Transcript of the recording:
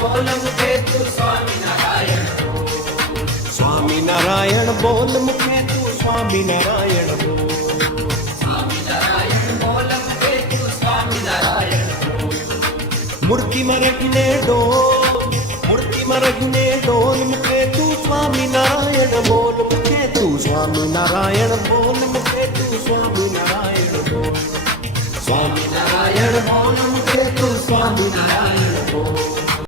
બોલ મુખે તું સ્વામિનારાયણ બોલ. સ્વામિનારાયણ બોલ મુખે તું સ્વામિનારાયણ બોલ. સ્વામિનારાયણ બોલ મુખે તું સ્વામિનારાયણ બોલ. મૂર્તિમાં રહીને ડોલ, મૂર્તિમાં રહીને ડોલ મુખે તું સ્વામિનારાયણ બોલ મુખે તું સ્વામિનારાયણ બોલ મુખે તું સ્વામિનારાયણ બોલ. સ્વામિનારાયણ બોલ મુખે તું સ્વામિનારાયણ